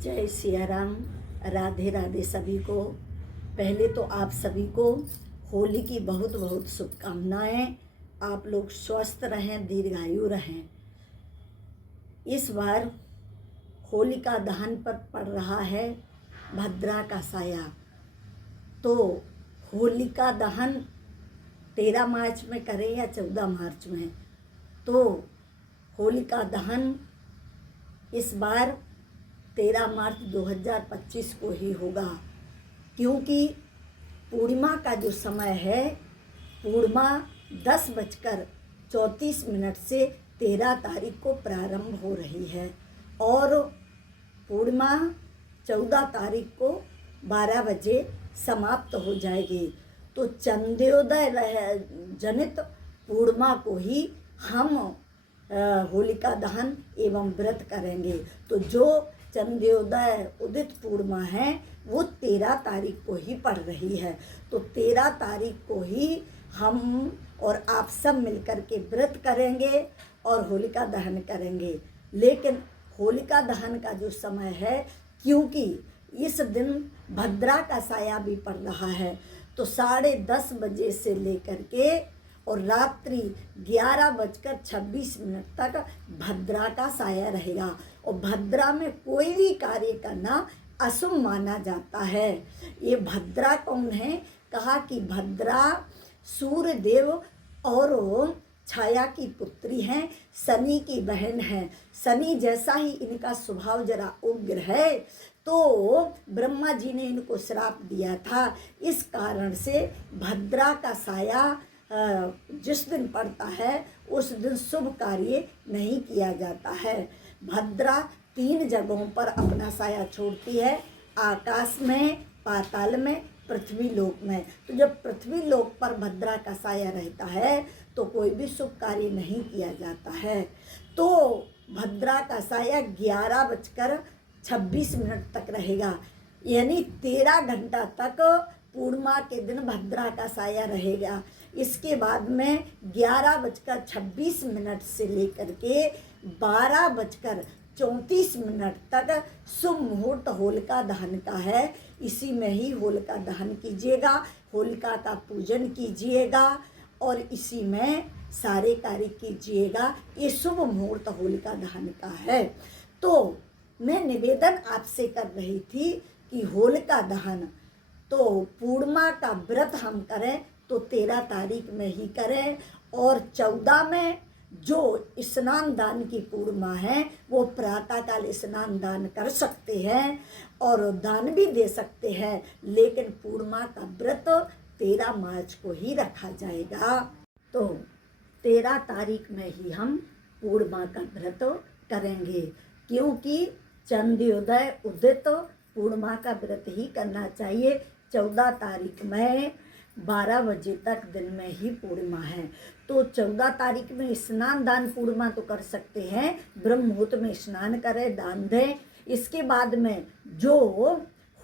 जय सिया राम। राधे राधे सभी को। पहले तो आप सभी को होली की बहुत बहुत शुभकामनाएं। आप लोग स्वस्थ रहें, दीर्घायु रहें। इस बार होलिका दहन पर पड़ रहा है भद्रा का साया। तो होलिका दहन 13 मार्च में करें या 14 मार्च में? तो होलिका दहन इस बार 13 मार्च 2025 को ही होगा, क्योंकि पूर्णिमा का जो समय है, पूर्णिमा 10:34 से 13 तारीख को प्रारंभ हो रही है और पूर्णिमा 14 तारीख को 12 बजे समाप्त हो जाएगी। तो चंद्रोदय जनित पूर्णिमा को ही हम होलिका दहन एवं व्रत करेंगे। तो जो चंद्रोदय उदित पूर्णिमा है वो 13 तारीख को ही पड़ रही है। तो 13 तारीख को ही हम और आप सब मिलकर के व्रत करेंगे और होलिका दहन करेंगे। लेकिन होलिका दहन का जो समय है, क्योंकि इस दिन भद्रा का साया भी पड़ रहा है, तो 10:30 बजे से लेकर के और रात्रि 11:26 तक भद्रा का साया रहेगा। और भद्रा में कोई भी कार्य करना अशुभ माना जाता है। ये भद्रा कौन है? कहा कि भद्रा सूर्य देव और छाया की पुत्री हैं, शनि की बहन हैं। शनि जैसा ही इनका स्वभाव जरा उग्र है, तो ब्रह्मा जी ने इनको श्राप दिया था। इस कारण से भद्रा का साया जिस दिन पड़ता है उस दिन शुभ कार्य नहीं किया जाता है। भद्रा 3 जगहों पर अपना साया छोड़ती है, आकाश में, पाताल में, पृथ्वी लोक में। तो जब पृथ्वी लोक पर भद्रा का साया रहता है तो कोई भी शुभ कार्य नहीं किया जाता है। तो भद्रा का साया 11:26 तक रहेगा, यानी 13 घंटा तक पूर्णिमा के दिन भद्रा का साया रहेगा। इसके बाद में 11:26 से लेकर के 12:34 तक शुभ मुहूर्त होलिका दहन का है। इसी में ही होलिका दहन कीजिएगा, होलिका का पूजन कीजिएगा और इसी में सारे कार्य कीजिएगा। ये शुभ मुहूर्त होलिका दहन का है। तो मैं निवेदन आपसे कर रही थी कि होलिका दहन तो पूर्णिमा का व्रत हम करें तो 13 तारीख में ही करें, और 14 में जो स्नान दान की पूर्णिमा है वो प्रातःकाल स्नान दान कर सकते हैं और दान भी दे सकते हैं। लेकिन पूर्णिमा का व्रत 13 मार्च को ही रखा जाएगा। तो 13 तारीख में ही हम पूर्णिमा का व्रत करेंगे, क्योंकि चंद्रोदय उदित पूर्णिमा का व्रत ही करना चाहिए। 14 तारीख में 12 बजे तक दिन में ही पूर्णिमा है। तो 14 तारीख में स्नान दान पूर्णिमा तो कर सकते हैं, ब्रह्म मुहूर्त में स्नान करें, दान दें। इसके बाद में जो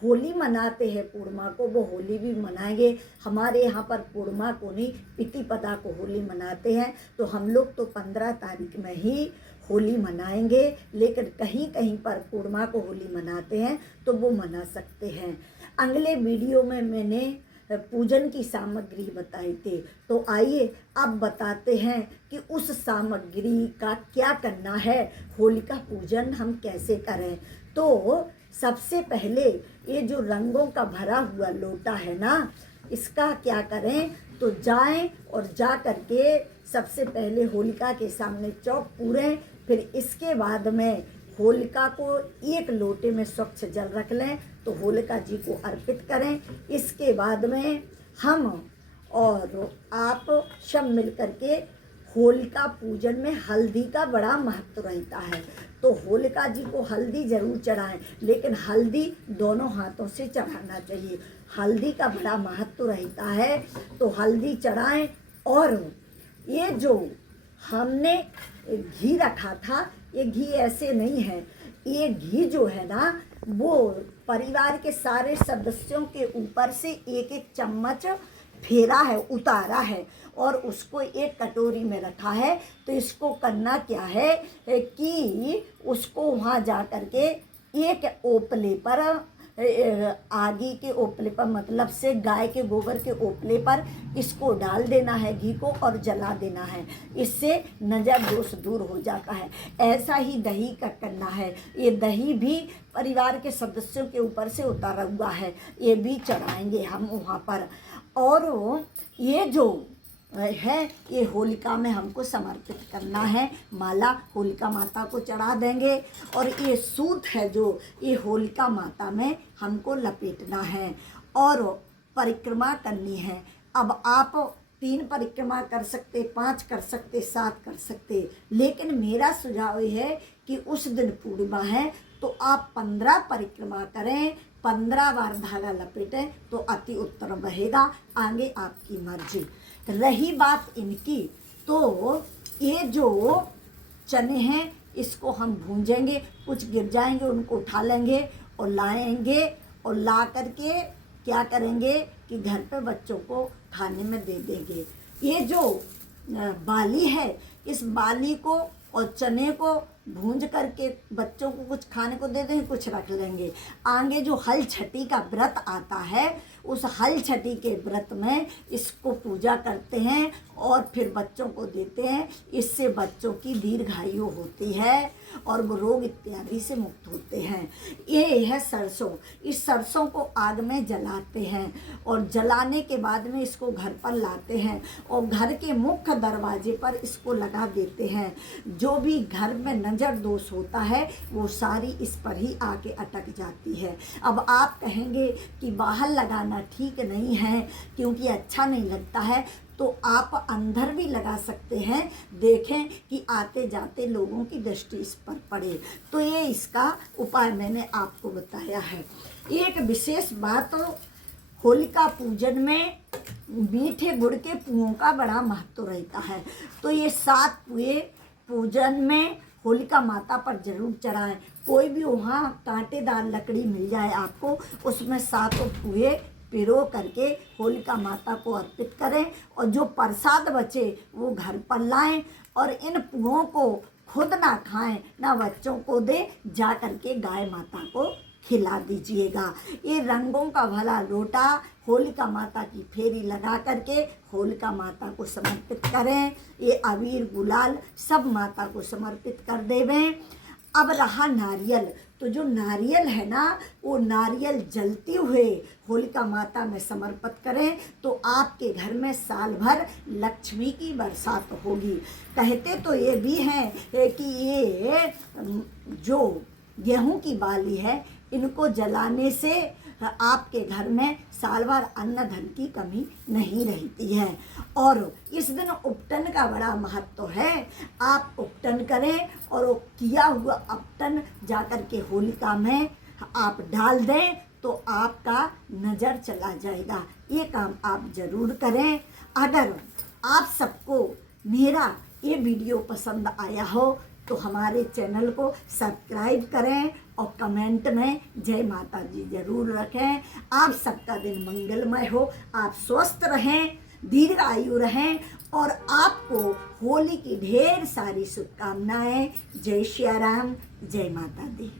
होली मनाते हैं पूर्णिमा को, वो होली भी मनाएंगे। हमारे यहाँ पर पूर्णिमा को नहीं, पितिपदा को होली मनाते हैं। तो हम लोग तो 15 तारीख में ही होली मनाएंगे, लेकिन कहीं कहीं पर पूर्णिमा को होली मनाते हैं तो वो मना सकते हैं। अगले वीडियो में मैंने पूजन की सामग्री बताई थी, तो आइए अब बताते हैं कि उस सामग्री का क्या करना है, होलिका पूजन हम कैसे करें। तो सबसे पहले ये जो रंगों का भरा हुआ लोटा है ना, इसका क्या करें, तो जाएं और जा करके सबसे पहले होलिका के सामने चौक पूरें। फिर इसके बाद में होलिका को एक लोटे में स्वच्छ जल रख लें, तो होलिका जी को अर्पित करें। इसके बाद में हम और आप सब मिल करके होलिका पूजन में हल्दी का बड़ा महत्व रहता है। तो होलिका जी को हल्दी जरूर चढ़ाएं, लेकिन हल्दी दोनों हाथों से चढ़ाना चाहिए। हल्दी का बड़ा महत्व रहता है, तो हल्दी चढ़ाएं। और ये जो हमने घी रखा था, ये घी ऐसे नहीं है, ये घी जो है ना वो परिवार के सारे सदस्यों के ऊपर से एक एक चम्मच फेरा है, उतारा है और उसको एक कटोरी में रखा है। तो इसको करना क्या है कि उसको वहाँ जा कर के एक ओपले पर आगे के ओपले पर, मतलब से गाय के गोबर के ओपले पर इसको डाल देना है घी को और जला देना है। इससे नज़र दोष दूर हो जाता है। ऐसा ही दही का करना है। ये दही भी परिवार के सदस्यों के ऊपर से उतारा हुआ है, ये भी चढ़ाएंगे हम वहाँ पर। और ये जो है ये होलिका में हमको समर्पित करना है। माला होलिका माता को चढ़ा देंगे और ये सूत है जो ये होलिका माता में हमको लपेटना है और परिक्रमा करनी है। अब आप 3 परिक्रमा कर सकते, 5 कर सकते, 7 कर सकते, लेकिन मेरा सुझाव ये है कि उस दिन पूर्णिमा है तो आप 15 परिक्रमा करें, 15 बार धागा लपेटें तो अति उत्तम रहेगा। आगे आपकी मर्जी। रही बात इनकी, तो ये जो चने हैं इसको हम भूंजेंगे, कुछ गिर जाएंगे उनको उठा लेंगे और लाएंगे और ला करके क्या करेंगे कि घर पे बच्चों को खाने में दे देंगे। ये जो बाली है इस बाली को और चने को भूंज करके बच्चों को कुछ खाने को दे देंगे, कुछ रख लेंगे। आगे जो हल छठी का व्रत आता है उस हल छठी के व्रत में इसको पूजा करते हैं और फिर बच्चों को देते हैं। इससे बच्चों की दीर्घायु होती है और वो रोग इत्यादि से मुक्त होते हैं। ये है सरसों। इस सरसों को आग में जलाते हैं और जलाने के बाद में इसको घर पर लाते हैं और घर के मुख्य दरवाजे पर इसको लगा देते हैं। जो भी घर में नज़र दोष होता है वो सारी इस पर ही आके अटक जाती है। अब आप कहेंगे कि बाहर लगाना ठीक नहीं है क्योंकि अच्छा नहीं लगता है, तो आप अंदर भी लगा सकते हैं। देखें कि आते जाते लोगों की दृष्टि इस पर पड़े, तो ये इसका उपाय मैंने आपको बताया है। एक विशेष बात, होलिका पूजन में मीठे गुड़ के पुओं का बड़ा महत्व रहता है। तो ये 7 पुए पूजन में होलिका माता पर जरूर चढ़ाएं। कोई भी वहाँ कांटेदार लकड़ी मिल जाए आपको, उसमें 7 पुए पिरो करके होलिका माता को अर्पित करें और जो प्रसाद बचे वो घर पर लाएं और इन पुओं को खुद ना खाएं ना बच्चों को दे, जा करके गाय माता को खिला दीजिएगा। ये रंगों का भला लोटा होलिका माता की फेरी लगा करके होलिका माता को समर्पित करें। ये अबीर गुलाल सब माता को समर्पित कर देवें। अब रहा नारियल, तो जो नारियल है ना वो नारियल जलते हुए होलिका माता में समर्पित करें तो आपके घर में साल भर लक्ष्मी की बरसात होगी। कहते तो ये भी हैं कि ये जो गेहूं की बाली है इनको जलाने से आपके घर में साल भर अन्न धन की कमी नहीं रहती है। और इस दिन उपटन का बड़ा महत्व है। आप उपटन करें और वो किया हुआ उपटन जाकर के होलिका में आप डाल दें तो आपका नज़र चला जाएगा। ये काम आप ज़रूर करें। अगर आप सबको मेरा ये वीडियो पसंद आया हो तो हमारे चैनल को सब्सक्राइब करें और कमेंट में जय माता दी जरूर रखें। आप सबका दिन मंगलमय हो, आप स्वस्थ रहें, दीर्घ आयु रहें और आपको होली की ढेर सारी शुभकामनाएं। जय श्री राम, जय माता दी।